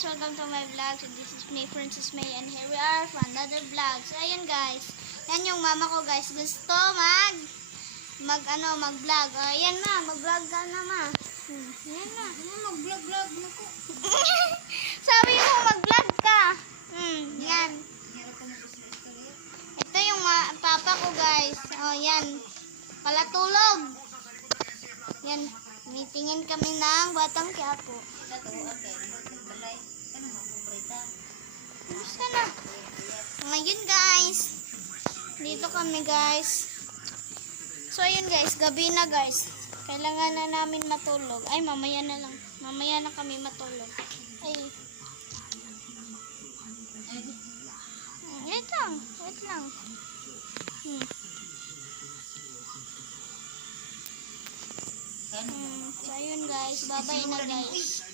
guys, welcome to my vlog. So this is me, Princess May, and here we are for another vlog. So ayun guys, yan yung mama ko guys. Gusto mag-vlog. Ayan ma, mag-vlog ka na ma. Yan na. Mag-vlog na ko. Sabi mo mag-vlog ka. Yan. Ito yung papa ko guys. Oh, yan. Palatulog. Yan. Meetingin kami ng Batang Quiapo. Gusto na. Ngayon guys, dito kami guys. So ayun guys, gabi na guys. Kailangan na namin matulog. Ay, mamaya na lang. Mamaya na kami matulog. Ay. Wait lang. Wait lang. So ayun guys, bye-bye na guys.